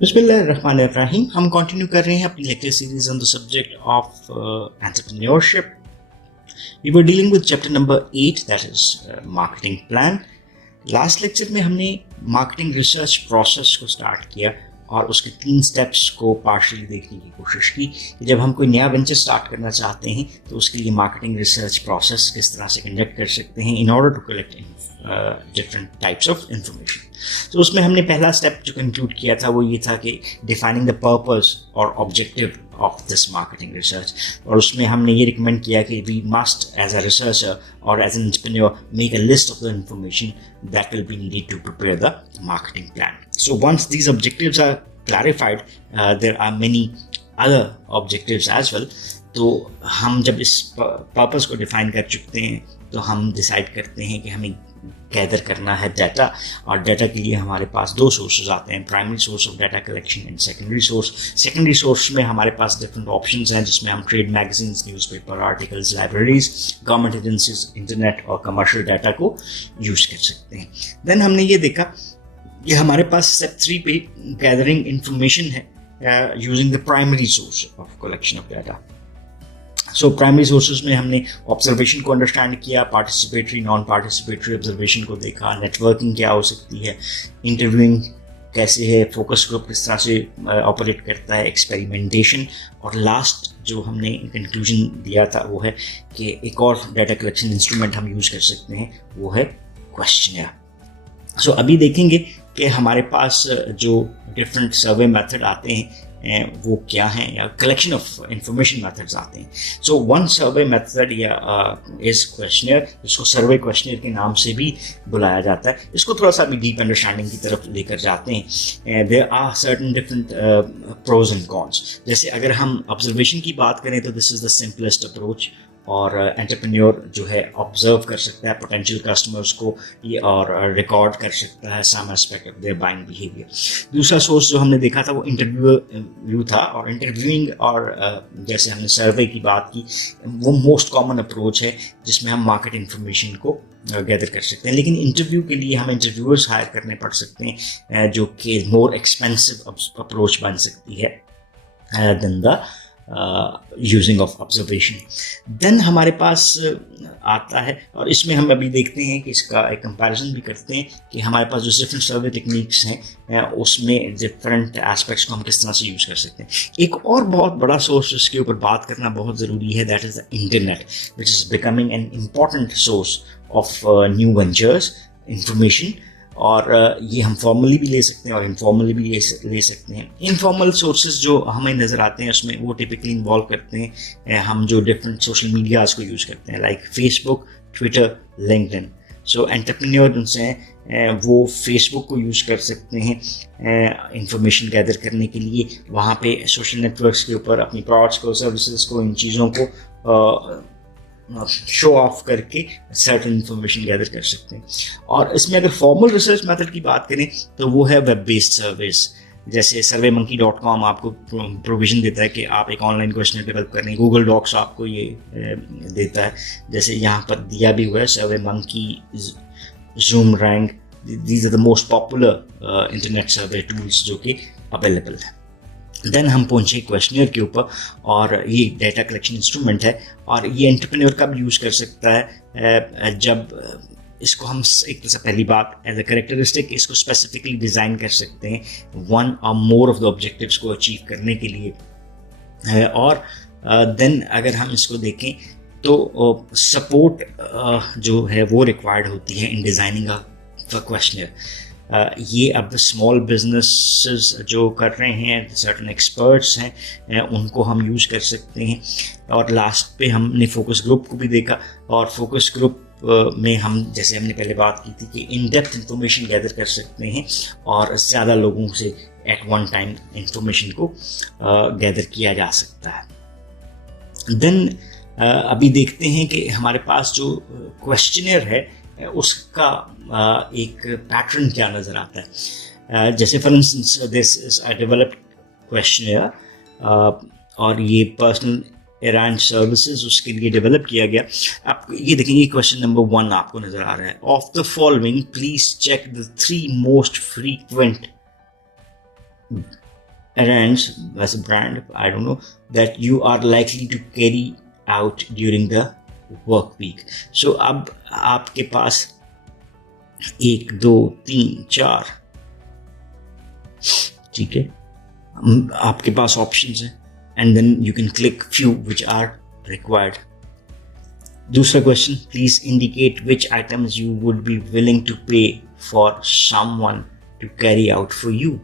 बिस्मिल्लाहिर्रहमानिर्रहीम। हम कंटिन्यू कर रहे हैं अपनी lecture series on the subject of entrepreneurship. We were dealing with chapter number 8 that is marketing plan. Last lecture में हमने मार्केटिंग रिसर्च प्रोसेस को स्टार्ट किया और उसके 3 स्टेप्स को पार्शियली देखने की कोशिश की कि जब हम कोई नया वेंचर स्टार्ट करना चाहते हैं तो उसके लिए मार्केटिंग रिसर्च प्रोसेस किस तरह से कंडक्ट कर सकते हैं in order to collect different types of information. तो उसमें हमने पहला स्टेप जो कंक्लूड किया था वो ये था कि डिफाइनिंग द पर्पस और objective of this marketing research, और उसमें हमने ये रिकमेंड किया कि we must as a researcher और as an entrepreneur make a list of the information that will be needed to prepare the marketing plan. So once these objectives are clarified, there are many other objectives as well. तो हम जब इस purpose को define कर चुके हैं तो हम डिसाइड करते हैं कि हमें गैदर करना है डाटा, और डाटा के लिए हमारे पास 2 सोर्सेज आते हैं, primary source of data collection and secondary source. Secondary source में हमारे पास डिफरेंट ऑप्शंस हैं जिसमें हम trade magazines, newspaper, articles, libraries, government agencies, internet और कमर्शियल डाटा को यूज कर सकते हैं। देन हमने ये देखा कि हमारे पास स्टेप 3 पे गैदरिंग इंफॉर्मेशन है using the primary source of collection of data. So primary sources में हमने ऑब्जर्वेशन को अंडरस्टैंड किया, पार्टिसिपेटरी, नॉन पार्टिसिपेटरी ऑब्जर्वेशन को देखा, नेटवर्किंग क्या हो सकती है, इंटरव्यूइंग कैसे है, फोकस ग्रुप किस तरह से ऑपरेट करता है, एक्सपेरिमेंटेशन, और लास्ट जो हमने कंक्लूजन दिया था वो है कि एक और डाटा कलेक्शन इंस्ट्रूमेंट हम यूज कर सकते हैं, वो है क्वेश्चनर। सो अभी देखेंगे कि हमारे पास जो डिफरेंट सर्वे मेथड आते हैं वो क्या हैं, या कलेक्शन ऑफ इंफॉर्मेशन मेथड्स आते हैं। सो वन सर्वे मेथड या इज क्वेश्चनर, इसको सर्वे क्वेश्चनर के नाम से भी बुलाया जाता है। इसको थोड़ा सा भी डीप अंडरस्टैंडिंग की तरफ लेकर जाते हैं। There are certain different pros and cons. जैसे अगर हम ऑब्जर्वेशन की बात करें तो this is the simplest approach, और एंटरप्रेन्योर जो है ऑब्जर्व कर सकता है पोटेंशियल कस्टमर्स को ये, और रिकॉर्ड कर सकता है some aspect of their buying behaviour. दूसरा सोर्स जो हमने देखा था वो इंटरव्यू था, और इंटरव्यूइंग और जैसे हमने सर्वे की बात की वो मोस्ट कॉमन अप्रोच है जिसमें हम मार्केट इन्फॉर्मेशन को गैदर कर सकते हैं। लेकिन इंटरव्यू के लिए हम इंटरव्यूअर्स हायर करने पड़ सकते हैं जो कि मोर एक्सपेंसिव अप्रोच बन सकती है then the using of observation. Then हमारे पास आता है, और इसमें हम अभी देखते हैं कि इसका एक कंपैरिजन भी करते हैं कि हमारे पास जो डिफरेंट सर्वे टेक्निक्स हैं उसमें डिफरेंट एस्पेक्ट्स को हम किस तरह से यूज कर सकते हैं। एक और बहुत बड़ा सोर्स इसके ऊपर बात करना बहुत ज़रूरी है, that is the internet, which is becoming an important source of new ventures information. और ये हम फॉर्मली भी ले सकते हैं और इनफॉर्मली भी ले सकते हैं। इनफॉर्मल सोर्सेज जो हमें नज़र आते हैं उसमें वो टिपिकली इन्वॉल्व करते हैं हम जो डिफरेंट सोशल मीडियाज़ को यूज़ करते हैं, लाइक फेसबुक, ट्विटर, लिंक्डइन। सो एंटरप्रेन्योर उनसे हैं वो फेसबुक को यूज़ कर सकते हैं इंफॉर्मेशन गैदर करने के लिए। वहाँ पे सोशल नेटवर्क्स के ऊपर अपनी प्रोडक्ट्स को, सर्विसेज को, इन चीज़ों को शो ऑफ करके सर्टेन इंफॉर्मेशन गैदर कर सकते हैं। और इसमें अगर फॉर्मल रिसर्च मेथड की बात करें तो वो है वेब बेस्ड सर्विस। जैसे surveymonkey.com आपको प्रोविजन देता है कि आप एक ऑनलाइन क्वेश्चन डेवलप कर रहे हैं, गूगल डॉक्स आपको ये देता है, जैसे यहाँ पर दिया भी हुआ है SurveyMonkey, Zoom Rank, these are the most popular internet survey tools जो कि अवेलेबल है। देन हम पहुंचे क्वेश्चनर के ऊपर, और ये डाटा कलेक्शन इंस्ट्रूमेंट है, और ये एंटरप्रेन्योर कब यूज़ कर सकता है जब इसको हम एक तो पहली बात एज अ कैरेक्टरिस्टिक इसको स्पेसिफिकली डिज़ाइन कर सकते हैं वन और मोर ऑफ द ऑब्जेक्टिव्स को अचीव करने के लिए। और देन अगर हम इसको देखें तो सपोर्ट जो है वो रिक्वायर्ड होती है इन डिज़ाइनिंग अ क्वेश्चनर। ये अब स्मॉल बिजनेसेस जो कर रहे हैं, सर्टेन एक्सपर्ट्स हैं, उनको हम यूज़ कर सकते हैं। और लास्ट पे हमने फोकस ग्रुप को भी देखा, और फोकस ग्रुप में हम जैसे हमने पहले बात की थी कि इन डेप्थ इंफॉर्मेशन गैदर कर सकते हैं और ज़्यादा लोगों से एट वन टाइम इंफॉर्मेशन को गैदर किया जा सकता है। देन अभी देखते हैं कि हमारे पास जो क्वेश्चनर है उसका एक पैटर्न क्या नज़र आता है। जैसे for instance this is a developed questionnaire, और ये पर्सनल अरेंज सर्विसेज उसके लिए डेवलप किया गया। आप ये देखेंगे क्वेश्चन नंबर 1 आपको नज़र आ रहा है, of the following please check the 3 most frequent errands as a brand, I don't know, that you are likely to carry out during the work week. So अब आपके पास 1 2 3 4, ठीक है, आपके पास ऑप्शंस हैं, and then you can click few which are required. दूसरा question, please indicate which items you would be willing to pay for someone to carry out for you.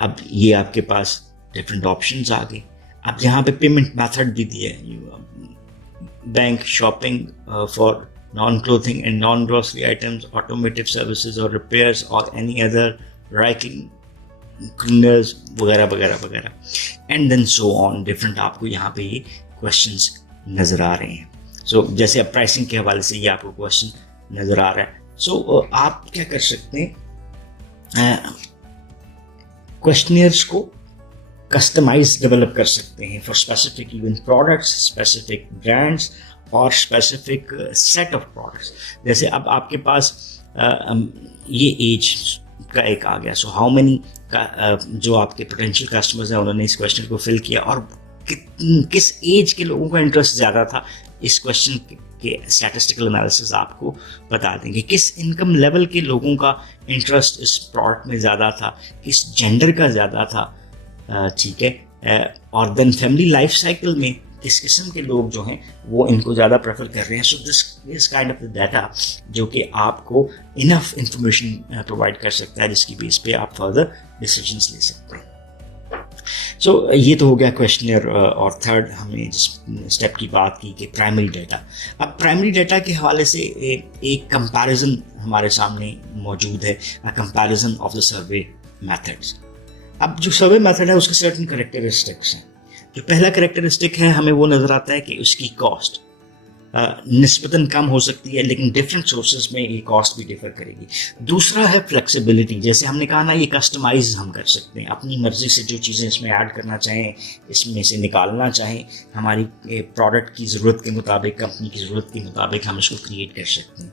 अब ये आपके पास डिफरेंट ऑप्शंस आ गए. अब यहाँ पे पेमेंट मेथड भी दिया है, bank, shopping for non-clothing and non-grocery items, automotive services or repairs or any other writing, cleaners वगैरह वगैरह वगैरह, and then so on. Different आपको यहाँ पे ये क्वेश्चंस नज़र आ रहे हैं. सो जैसे अब प्राइसिंग के हवाले से ये आपको क्वेश्चन नज़र आ रहा है. सो आप क्या कर सकते हैं, क्वेश्चनियर्स को कस्टमाइज डेवलप कर सकते हैं for specific even products, specific brands और स्पेसिफिक सेट ऑफ प्रोडक्ट्स. जैसे अब आपके पास ये एज का एक आ गया. सो हाउ मेनी का जो आपके पोटेंशियल कस्टमर्स हैं उन्होंने इस क्वेश्चन को फिल किया और किस एज के लोगों का इंटरेस्ट ज़्यादा था. इस क्वेश्चन के स्टैटिस्टिकल एनालिसिस आपको बता देंगे किस इनकम लेवल के लोगों का इंटरेस्ट इस प्रोडक्ट में ज़्यादा था, किस जेंडर का ज़्यादा था, ठीक है, और देन फैमिली लाइफ साइकिल में किस किस्म के लोग जो हैं वो इनको ज़्यादा प्रेफर कर रहे हैं. So this kind of the data जो कि आपको इनफ इंफॉर्मेशन प्रोवाइड कर सकता है जिसकी बेस पे आप फर्दर डिसीजंस ले सकते हैं. सो ये तो हो गया क्वेश्चनर. और थर्ड हमने जिस स्टेप की बात की कि प्राइमरी डाटा. अब प्राइमरी डाटा के हवाले से एक कंपैरिजन हमारे सामने मौजूद है, comparison of the survey methods. अब जो सर्वे मेथड है उसके सर्टेन कैरेक्टरिस्टिक्स हैं. जो पहला कैरेक्टरिस्टिक है हमें वो नज़र आता है कि उसकी कॉस्ट निस्बतन कम हो सकती है, लेकिन डिफरेंट सोर्सेज में ये कॉस्ट भी डिफर करेगी. दूसरा है फ्लेक्सिबिलिटी. जैसे हमने कहा ना, ये कस्टमाइज हम कर सकते हैं अपनी मर्जी से, जो चीज़ें इसमें ऐड करना चाहें, इसमें से निकालना चाहें, हमारी प्रोडक्ट की ज़रूरत के मुताबिक, कंपनी की ज़रूरत के मुताबिक हम इसको क्रिएट कर सकते हैं.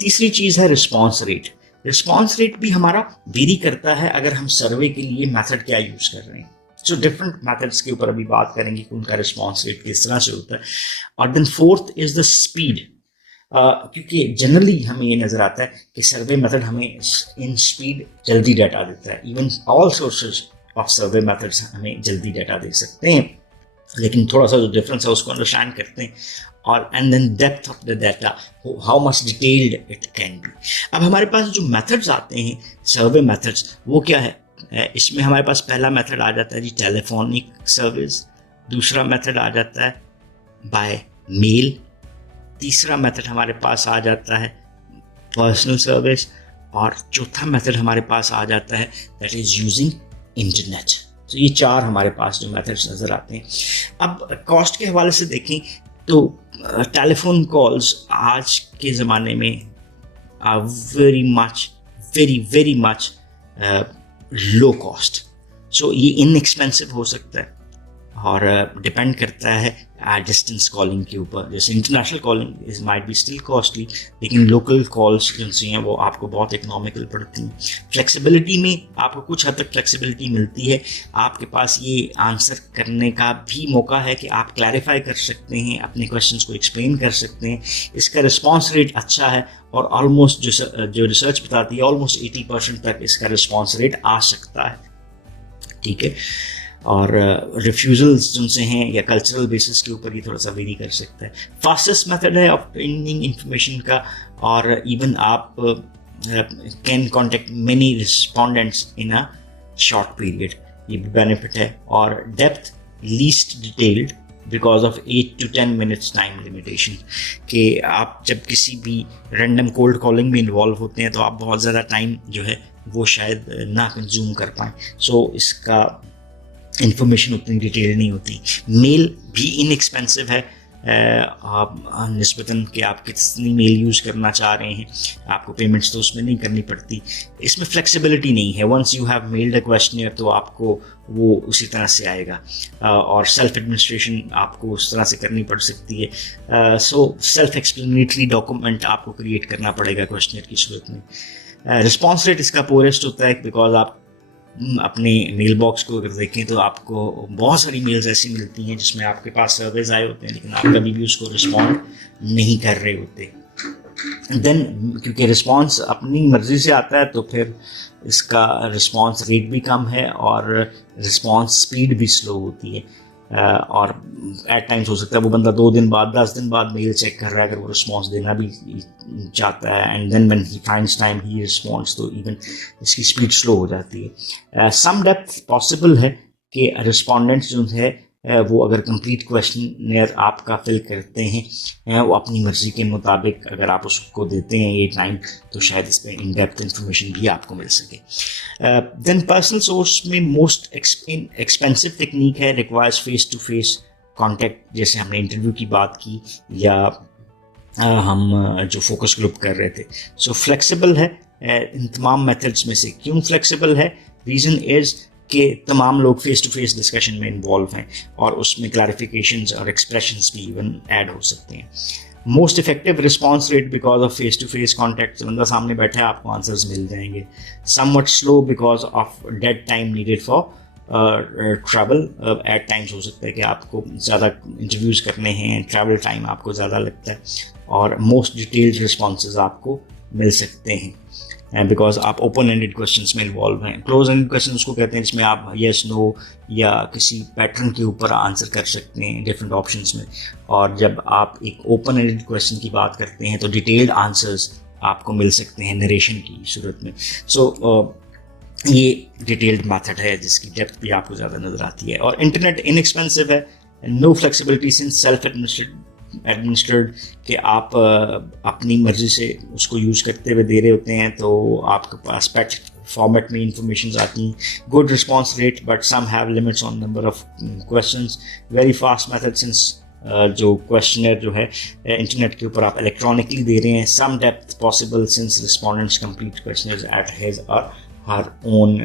तीसरी चीज़ है रिस्पॉन्स रेट. रिस्पॉन्स रेट भी हमारा वेरी करता है अगर हम सर्वे के लिए मेथड क्या यूज़ कर रहे हैं. सो डिफरेंट मेथड्स के ऊपर अभी बात करेंगे कि उनका रिस्पॉन्स रेट किस तरह से होता है. और then fourth is the speed. क्योंकि जनरली हमें ये नज़र आता है कि सर्वे मेथड हमें इन स्पीड जल्दी डाटा देता है. Even all sources of survey methods हमें जल्दी डाटा दे सकते हैं, लेकिन थोड़ा सा जो डिफरेंस है उसको अंडरस्टैंड करते हैं. और and then depth of the data, how much detailed it can be. अब हमारे पास जो मेथड्स आते हैं सर्वे मेथड्स, वो क्या है. इसमें हमारे पास पहला मेथड आ जाता है जी टेलीफोनिक सर्विस. दूसरा मेथड आ जाता है बाय मेल. तीसरा मेथड हमारे पास आ जाता है पर्सनल सर्विस. और चौथा मेथड हमारे पास आ जाता है दैट इज़ यूजिंग इंटरनेट. तो ये चार हमारे पास जो मेथड्स नज़र आते हैं. अब कॉस्ट के हवाले से देखें तो टेलीफोन कॉल्स आज के ज़माने में are very much low cost. So ये इनएक्सपेंसिव हो सकता है और डिपेंड करता है डिस्टेंस कॉलिंग के ऊपर. जैसे international calling is might be still costly, लेकिन लोकल कॉल्स जो हैं वो आपको बहुत इकोनॉमिकल पड़ती हैं. फ्लेक्सिबिलिटी में आपको कुछ हद तक फ्लेक्सिबिलिटी मिलती है. आपके पास ये आंसर करने का भी मौका है कि आप क्लैरिफाई कर सकते हैं, अपने क्वेश्चंस को एक्सप्लेन कर सकते हैं. इसका रिस्पॉन्स रेट अच्छा है और ऑलमोस्ट जो रिसर्च बताती है ऑलमोस्ट 80% तक इसका रिस्पॉन्स रेट आ सकता है. ठीक है. और रिफ्यूज़ल्स जिनसे हैं या कल्चरल बेसिस के ऊपर ये थोड़ा सा वेरी कर सकता है. फास्टेस्ट मेथड है ऑब्टेनिंग इंफॉर्मेशन का, और इवन आप can contact many respondents in a short period. ये भी बेनिफिट है. और depth least detailed because of 8 to 10 minutes time limitation. कि आप जब किसी भी रैंडम कोल्ड कॉलिंग में इन्वॉल्व होते हैं तो आप बहुत ज़्यादा टाइम जो है वो शायद ना कंज्यूम कर पाएँ. सो इसका इंफॉर्मेशन उतनी डिटेल नहीं होती. मेल भी इनएक्सपेंसिव है निस्बतन कि आप कितनी मेल यूज़ करना चाह रहे हैं, आपको पेमेंट्स तो उसमें नहीं करनी पड़ती. इसमें फ्लेक्सिबिलिटी नहीं है. Once you have mailed a questionnaire तो आपको वो उसी तरह से आएगा. और सेल्फ एडमिनिस्ट्रेशन आपको उस तरह से करनी पड़ सकती है. सो सेल्फ एक्सप्लेनेटरी डॉक्यूमेंट आपको क्रिएट करना पड़ेगा क्वेश्चनियर की सूरत में. रिस्पॉन्स रेट इसका पोरेस्ट होता है बिकॉज आप अपने मेल बॉक्स को अगर देखें तो आपको बहुत सारी मेल्स ऐसी मिलती हैं जिसमें आपके पास सर्वेज आए होते हैं, लेकिन आप कभी भी उसको रिस्पॉन्ड नहीं कर रहे होते। देन क्योंकि रिस्पॉन्स अपनी मर्जी से आता है तो फिर इसका रिस्पॉन्स रेट भी कम है और रिस्पॉन्स स्पीड भी स्लो होती है। और एट टाइम्स हो सकता है वो बंदा 2 दिन बाद 10 दिन बाद मेल चेक कर रहा है अगर वो रिस्पॉन्स देना भी चाहता है, and then when he finds time he responds, तो इवन इसकी स्पीड स्लो हो जाती है। सम डेप्थ पॉसिबल है कि रिस्पॉन्डेंट्स जो है वो अगर कंप्लीट क्वेश्चनर आपका फिल करते हैं वो अपनी मर्जी के मुताबिक अगर आप उसको देते हैं ये टाइम, तो शायद इस पर इन डेप्थ इंफॉर्मेशन भी आपको मिल सके। देन पर्सनल सोर्स में मोस्ट एक्सपेंसिव टेक्निक है requires face to face contact, जैसे हमने इंटरव्यू की बात की या हम जो फोकस ग्रुप कर रहे थे। सो फ्लेक्सिबल है इन तमाम मेथड्स में से। क्यों फ्लेक्सिबल है? रीज़न इज़ कि तमाम लोग फेस टू फेस डिस्कशन में इन्वॉल्व हैं और उसमें क्लैरिफिकेशंस और एक्सप्रेशंस भी इवन ऐड हो सकते हैं। Most effective response rate because of face to face contact, बंदा सामने बैठा है आपको आंसर्स मिल जाएंगे। Somewhat slow because of dead time needed for travel, at times हो सकता है कि आपको ज़्यादा इंटरव्यूज़ करने हैं, ट्रैवल टाइम आपको ज़्यादा लगता है, और मोस्ट डिटेल्ड रिस्पॉन्सेज आपको मिल सकते हैं बिकॉज आप ओपन एंडेड क्वेश्चंस में इन्वॉल्व हैं। क्लोज एंडेड क्वेश्चन उसको कहते हैं जिसमें आप येस नो या किसी पैटर्न के ऊपर आंसर कर सकते हैं डिफरेंट ऑप्शंस में, और जब आप एक ओपन एंडेड क्वेश्चन की बात करते हैं तो डिटेल्ड आंसर्स आपको मिल सकते हैं नरेशन की सूरत में। सो ये डिटेल्ड मेथड है जिसकी डेप्थ भी आपको ज़्यादा नज़र आती है। और इंटरनेट इनएक्सपेंसिव है, no flexibility since self administered, कि आप अपनी मर्जी से उसको यूज़ करते हुए दे रहे होते हैं तो आपके पास पैच फॉर्मेट में इंफॉर्मेशन आती हैं। Good response rate but some have limits on number of questions. Very fast method since जो क्वेश्चनर जो है इंटरनेट के ऊपर आप इलेक्ट्रॉनिकली दे रहे हैं। Some depth possible since respondents complete questionnaires at his और हर ओन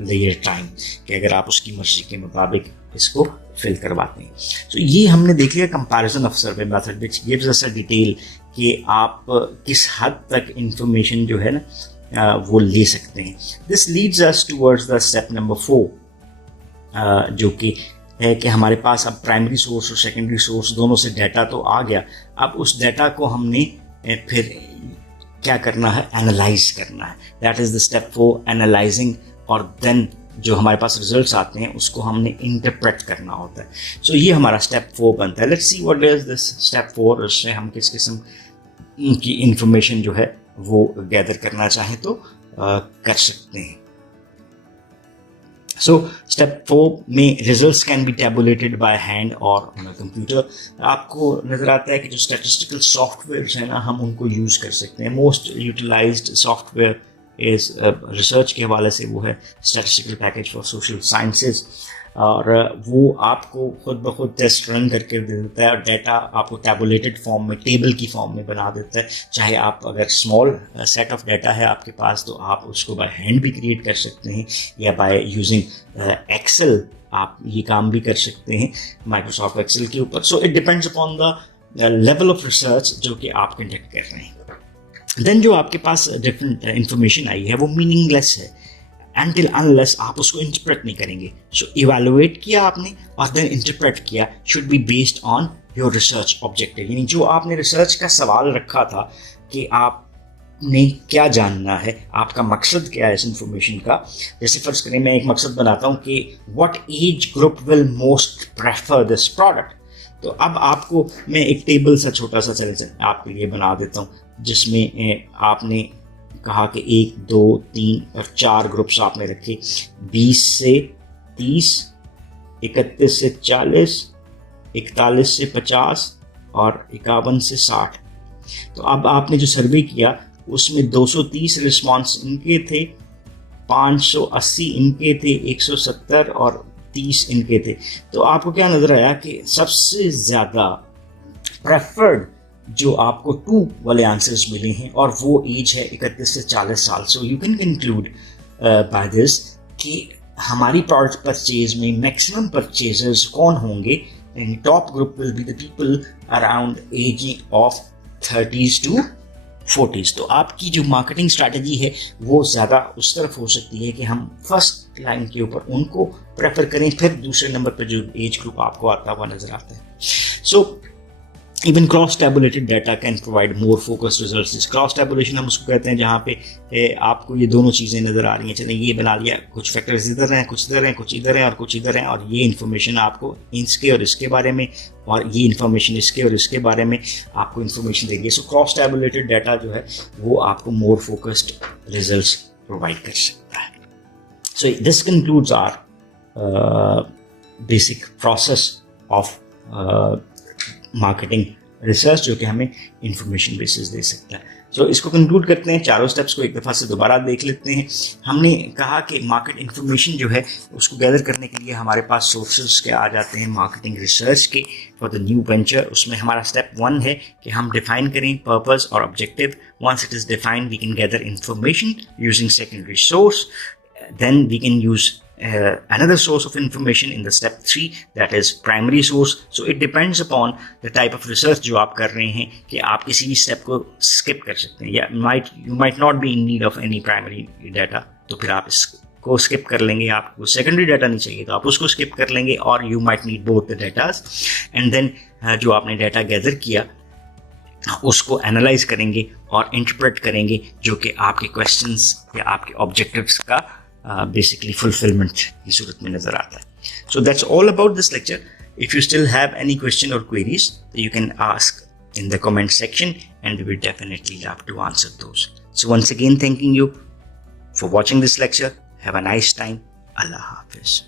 लेयर टाइम, कि अगर आप उसकी मर्जी के मुताबिक इसको फिल करवाते हैं। तो ये हमने देख लिया comparison of survey method which gives us a detail कि आप किस हद तक इंफॉर्मेशन जो है ना वो ले सकते हैं। This leads us towards the step number 4 जो कि है कि हमारे पास अब प्राइमरी सोर्स और सेकेंडरी सोर्स दोनों से डाटा तो आ गया। अब उस डाटा को हमने फिर क्या करना है? एनालाइज करना है। That is the step 4, analysing. और देन जो हमारे पास रिजल्ट्स आते हैं उसको हमने इंटरप्रेट करना होता है। सो ये हमारा स्टेप 4 बनता है। Let's see what is this step 4। उससे हम किस किस्म की इंफॉर्मेशन जो है वो गैदर करना चाहें तो कर सकते हैं। सो स्टेप 4 में results can be tabulated by hand और ऑन अ कंप्यूटर। आपको नज़र आता है कि जो स्टैटिस्टिकल सॉफ्टवेयर हैं ना, हम उनको यूज़ कर सकते हैं। मोस्ट यूटिलाइज्ड सॉफ्टवेयर इस रिसर्च के हवाले से वो है statistical package for social sciences, और वो आपको खुद ब खुद टेस्ट रन करके दे देता है और डाटा आपको टैबुलेटेड फॉर्म में, टेबल की फॉर्म में बना देता है। चाहे आप अगर स्मॉल सेट ऑफ डाटा है आपके पास तो आप उसको बाय हैंड भी क्रिएट कर सकते हैं या बाय यूजिंग एक्सेल आप ये काम भी कर सकते हैं माइक्रोसॉफ्ट एक्सेल के ऊपर। So it depends upon the level of research जो कि आप कंडक्ट कर रहे हैं। देन जो आपके पास डिफरेंट इंफॉर्मेशन आई है वो मीनिंगलेस है until unless आप उसको इंटरप्रेट नहीं करेंगे। सो इवेलुएट किया आपने और देन इंटरप्रेट किया should be based on your research objective, यानी जो आपने रिसर्च का सवाल रखा था कि आपने क्या जानना है, आपका मकसद क्या है इस इंफॉर्मेशन का। जैसे फर्ज करें मैं एक मकसद बनाता हूँ कि what age group will most prefer this product, तो अब आपको मैं एक टेबल सा छोटा सा चले आपके लिए बना देता हूँ जिसमें आपने कहा कि 1, 2, 3 और 4 ग्रुप्स आपने रखे, 20 से 30, 31 से 40, 41 से 50 और 51 से 60। तो अब आपने जो सर्वे किया उसमें 230 रिस्पॉन्स इनके थे, 580 इनके थे, 170 और 30 इनके थे। तो आपको क्या नज़र आया कि सबसे ज़्यादा प्रेफर्ड जो आपको 2 वाले आंसर्स मिले हैं और वो एज है 31 से 40 साल। So you can conclude by this कि हमारी प्रोडक्ट परचेज में मैक्सिमम परचेजर्स कौन होंगे। Top group will be the people around age of 30s to 40s। तो आपकी जो मार्केटिंग स्ट्रैटेजी है वो ज़्यादा उस तरफ हो सकती है कि हम फर्स्ट लाइन के ऊपर उनको प्रेफर करें, फिर दूसरे नंबर पर जो एज ग्रुप आपको आता हुआ नज़र आता है। So even cross tabulated data can provide more focus results. Cross tabulation हम उसको कहते हैं जहाँ पे आपको ये दोनों चीज़ें नज़र आ रही हैं, चलें ये बना लिया, कुछ फैक्टर्स इधर हैं, कुछ इधर हैं, कुछ इधर हैं और कुछ इधर हैं, और ये इन्फॉर्मेशन आपको इसके और इसके बारे में, और ये इन्फॉर्मेशन इसके और इसके बारे में आपको इन्फॉर्मेशन देगी। सो क्रॉस टैबुलेटेड डाटा जो है वो आपको मोर फोकस्ड रिजल्ट्स प्रोवाइड कर सकता है। So this concludes our basic process of marketing research, जो कि हमें इंफॉर्मेशन बेसिस दे सकता है। सो इसको कंक्लूड करते हैं, चारों स्टेप्स को एक दफ़ा से दोबारा देख लेते हैं। हमने कहा कि मार्केट इंफॉर्मेशन जो है उसको गैदर करने के लिए हमारे पास सोर्सेज के आ जाते हैं मार्केटिंग रिसर्च के फॉर द न्यू वेंचर। उसमें हमारा स्टेप 1 है कि हम डिफाइन करें पर्पस और objective. Once it is defined we can gather information using secondary source, then we can use another source of information in the step 3, that is primary source. So it depends upon the type of research जो आप कर रहे हैं कि आप किसी भी step को skip कर सकते हैं, या you might not be in need of any primary data, तो फिर आप इसको skip कर लेंगे। आपको secondary data नहीं चाहिए तो आप उसको skip कर लेंगे, और you might need both the datas, and then जो आपने data gather किया उसको एनालाइज करेंगे और इंटरप्रेट करेंगे, जो कि आपके क्वेश्चंस या आपके ऑब्जेक्टिव्स का बेसिकली फुलफिलमेंट की सूरत में नज़र आता है। So that's all about this lecture. If you still have any question और queries you can ask in the comment section and we will definitely love to answer those. So once again thanking you for watching this lecture. Have a nice time. अल्लाह हाफिज़।